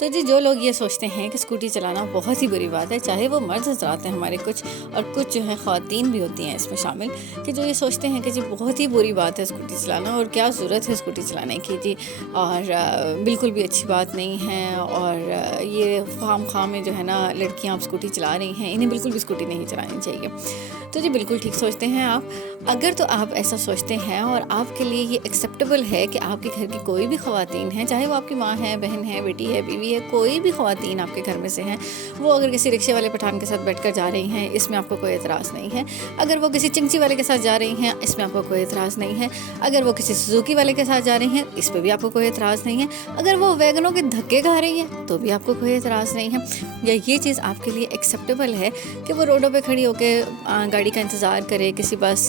तो जी जो लोग ये सोचते हैं कि स्कूटी चलाना बहुत ही बुरी बात है, चाहे वो मर्द चलाते हैं हमारे कुछ और कुछ जो है ख़वातीन भी होती हैं इसमें शामिल, कि जो ये सोचते हैं कि जी बहुत ही बुरी बात है स्कूटी चलाना और क्या ज़रूरत है स्कूटी चलाने की जी, और बिल्कुल भी अच्छी बात नहीं है। और ये खाम में जो है ना लड़कियां अब स्कूटी चला रही हैं, इन्हें बिल्कुल भी स्कूटी नहीं चलानी चाहिए। तो जी बिल्कुल ठीक सोचते हैं आप। अगर तो आप ऐसा सोचते हैं और आपके लिए ये एक्सेप्टेबल है कि आपके घर की कोई भी ख़वातीन है, चाहे वो आपकी माँ है, बहन है, बेटी है, बीवी है, कोई भी ख़वातीन आपके घर में से हैं, वो अगर किसी रिक्शे वाले पठान के साथ बैठकर जा रही हैं, इसमें आपको कोई एतराज़ नहीं है। अगर वो किसी चिंची वाले के साथ जा रही हैं, इसमें आपको कोई एतराज़ नहीं है। अगर वो किसी सुजुकी वाले के साथ जा रही हैं, इस पर भी आपको कोई एतराज़ नहीं है। अगर वो वैगनों के धक्के खा रही है तो भी आपको कोई एतराज़ नहीं है। या ये चीज़ आपके लिए एक्सेप्टेबल है कि वो रोडों पे खड़ी होकर गाड़ी का इंतज़ार करे, किसी बस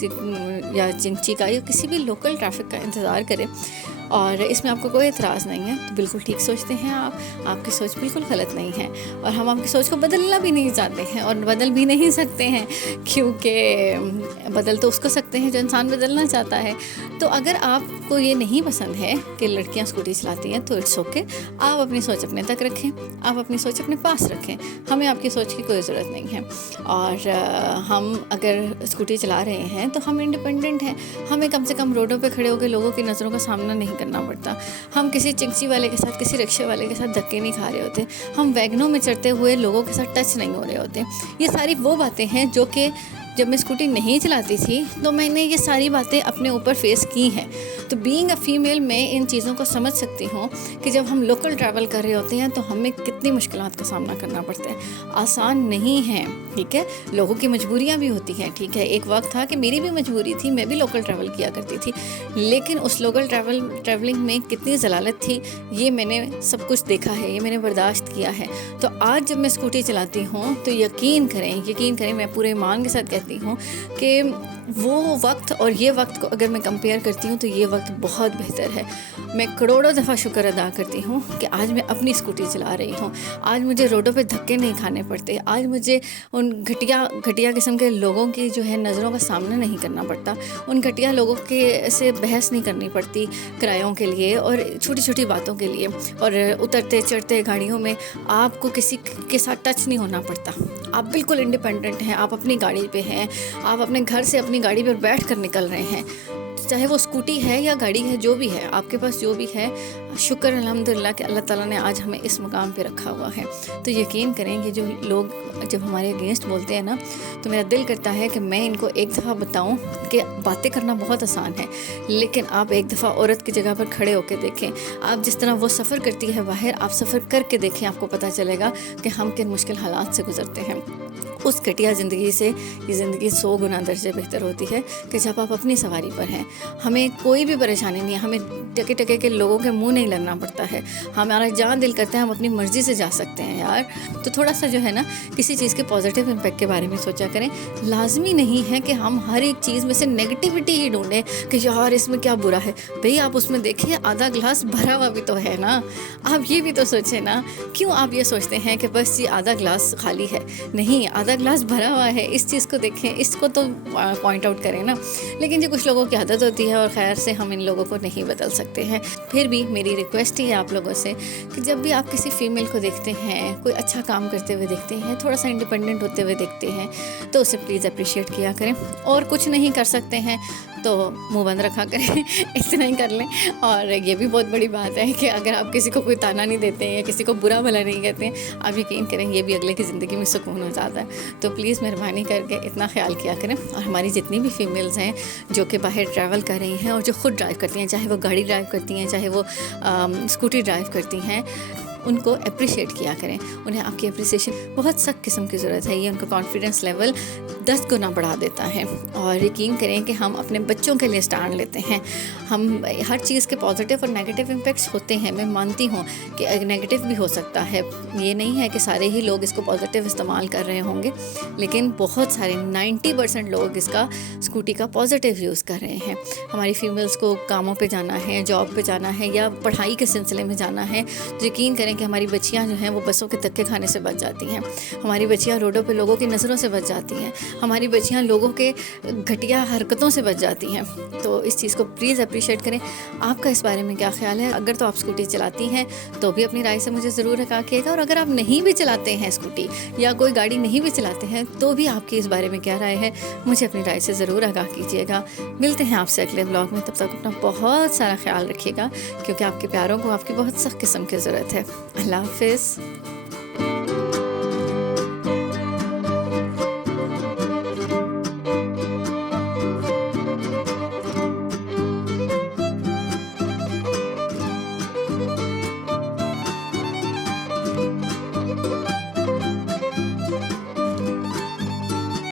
या चिंची का या किसी भी लोकल ट्रैफिक का इंतज़ार करे, और इसमें आपको कोई एतराज़ नहीं है, तो बिल्कुल ठीक सोचते हैं आप। आपकी सोच बिल्कुल गलत नहीं है और हम आपकी सोच को बदलना भी नहीं चाहते हैं और बदल भी नहीं सकते हैं, क्योंकि बदल तो उसको सकते हैं जो इंसान बदलना चाहता है। तो अगर आपको ये नहीं पसंद है कि लड़कियां स्कूटी चलाती हैं तो इट्स ओके, आप अपनी सोच अपने तक रखें, आप अपनी सोच अपने पास रखें, हमें आपकी सोच की कोई ज़रूरत नहीं है। और हम अगर स्कूटी चला रहे हैं तो हम इंडिपेंडेंट हैं, हमें कम से कम रोडों पे खड़े होकर लोगों की नज़रों का सामना नहीं करना पड़ता। हम किसी चिंची वाले के साथ, किसी रिक्शे वाले के साथ धक्के नहीं खा रहे होते, हम वैगनों में चढ़ते हुए लोगों के साथ टच नहीं हो रहे होते। ये सारी वो बातें हैं जो कि जब मैं स्कूटी नहीं चलाती थी तो मैंने ये सारी बातें अपने ऊपर फेस की हैं। तो बीइंग अ फीमेल मैं इन चीज़ों को समझ सकती हूँ कि जब हम लोकल ट्रैवल कर रहे होते हैं तो हमें कितनी मुश्किलात का सामना करना पड़ता है। आसान नहीं है, ठीक है, लोगों की मजबूरियाँ भी होती हैं, ठीक है। एक वक्त था कि मेरी भी मजबूरी थी, मैं भी लोकल ट्रैवल किया करती थी, लेकिन उस लोकल ट्रैवलिंग में कितनी ज़लालत थी ये मैंने सब कुछ देखा है, ये मैंने बर्दाश्त किया है। तो आज जब मैं स्कूटी चलाती हूँ तो यकीन करें, मैं पूरे ईमान के साथ कहती हूँ कि वो वक्त और ये वक्त को अगर मैं कंपेयर करती हूँ तो ये वक्त बहुत बेहतर है। मैं करोड़ों दफ़ा शुक्र अदा करती हूँ कि आज मैं अपनी स्कूटी चला रही हूँ। आज मुझे रोडों पे धक्के नहीं खाने पड़ते, आज मुझे उन घटिया किस्म के लोगों की जो है नज़रों का सामना नहीं करना पड़ता, उन घटिया लोगों के से बहस नहीं करनी पड़ती किरायों के लिए और छोटी छोटी बातों के लिए। और उतरते चढ़ते गाड़ियों में आपको किसी के साथ टच नहीं होना पड़ता, आप बिल्कुल इंडिपेंडेंट हैं, आप अपनी गाड़ी पे हैं, आप अपने घर से अपनी गाड़ी पर बैठ कर निकल रहे हैं, चाहे वो स्कूटी है या गाड़ी है, जो भी है आपके पास, जो भी है, शुक्र अल्हम्दुलिल्लाह कि अल्लाह ताला ने आज हमें इस मुकाम पे रखा हुआ है। तो यकीन करें कि जो लोग जब हमारे अगेंस्ट बोलते हैं ना, तो मेरा दिल करता है कि मैं इनको एक दफ़ा बताऊं कि बातें करना बहुत आसान है, लेकिन आप एक दफ़ा औरत की जगह पर खड़े होकर देखें, आप जिस तरह वो सफ़र करती है बाहर, आप सफ़र करके देखें, आपको पता चलेगा कि हम किन मुश्किल हालात से गुजरते हैं। उस घटिया ज़िंदगी से ये ज़िंदगी 100 गुना दर्जे बेहतर होती है कि जब आप अपनी सवारी पर हैं, हमें कोई भी परेशानी नहीं है, हमें टके टके के लोगों के मुंह नहीं लगना पड़ता है, हमारा जहाँ दिल करता है हम अपनी मर्ज़ी से जा सकते हैं यार। तो थोड़ा सा जो है ना किसी चीज़ के पॉजिटिव इम्पैक्ट के बारे में सोचा करें। लाजमी नहीं है कि हम हर एक चीज़ में से नेगेटिविटी ही ढूंढें कि यार इसमें क्या बुरा है। भाई आप उसमें देखिए आधा ग्लास भरा हुआ भी तो है ना, आप ये भी तो सोचें ना। क्यों आप ये सोचते हैं कि बस ये आधा ग्लास खाली है? नहीं, आधा ग्लास भरा हुआ है, इस चीज़ को देखें, इसको तो पॉइंट आउट करें ना। लेकिन जो कुछ लोगों की आदत होती है और खैर से हम इन लोगों को नहीं बदल सकते हैं। फिर भी मेरी रिक्वेस्ट ही है आप लोगों से कि जब भी आप किसी फीमेल को देखते हैं, कोई अच्छा काम करते हुए देखते हैं, थोड़ा सा इंडिपेंडेंट होते हुए देखते हैं, तो उसे प्लीज़ अप्रिशिएट किया करें। और कुछ नहीं कर सकते हैं तो मुंह बंद रखा करें इतना ही कर लें। और ये भी बहुत बड़ी बात है कि अगर आप किसी को कोई ताना नहीं देते हैं या किसी को बुरा भला नहीं कहते हैं, आप यकीन करें ये भी अगले की ज़िंदगी में सुकून हो जाता है। तो प्लीज़ मेहरबानी करके इतना ख्याल किया करें। और हमारी जितनी भी फीमेल्स हैं जो कि बाहर ट्रैवल कर रही हैं और जो ख़ुद ड्राइव करती हैं, चाहे वो गाड़ी ड्राइव करती हैं, चाहे वो स्कूटी ड्राइव करती हैं, उनको अप्रिशिएट किया करें। उन्हें आपकी अप्रिसिएशन बहुत सख्त किस्म की ज़रूरत है, ये उनका कॉन्फिडेंस लेवल 10 गुना बढ़ा देता है। और यकीन करें कि हम अपने बच्चों के लिए स्टैंड लेते हैं। हम हर चीज़ के पॉजिटिव और नेगेटिव इम्पैक्ट्स होते हैं, मैं मानती हूँ कि नेगेटिव भी हो सकता है, ये नहीं है कि सारे ही लोग इसको पॉजिटिव इस्तेमाल कर रहे होंगे, लेकिन बहुत सारे 90% लोग इसका स्कूटी का पॉजिटिव यूज़ कर रहे हैं। हमारी फीमेल्स को कामों पे जाना है, जॉब पे जाना है या पढ़ाई के सिलसिले में जाना है, तो यकीन करें हैं कि हमारी बच्चियाँ जो हैं वो बसों के धक्के खाने से बच जाती हैं, हमारी बच्चियाँ रोडों पे लोगों की नज़रों से बच जाती हैं, हमारी बच्चियाँ लोगों के घटिया हरकतों से बच जाती हैं। तो इस चीज़ को प्लीज़ अप्रिशिएट करें। आपका इस बारे में क्या ख़्याल है? अगर तो आप स्कूटी चलाती हैं तो भी अपनी राय से मुझे ज़रूर आगाह कीजिएगा, और अगर आप नहीं भी चलाते हैं स्कूटी या कोई गाड़ी नहीं भी चलाते हैं तो भी आपकी इस बारे में क्या राय है, मुझे अपनी राय से ज़रूर आगाह कीजिएगा। मिलते हैं आपसे अगले ब्लॉग में, तब तक अपना बहुत सारा ख्याल रखिएगा, क्योंकि आपके प्यारों को आपकी बहुत सख्त किस्म की ज़रूरत है। अल्लाह हाफ़िज़।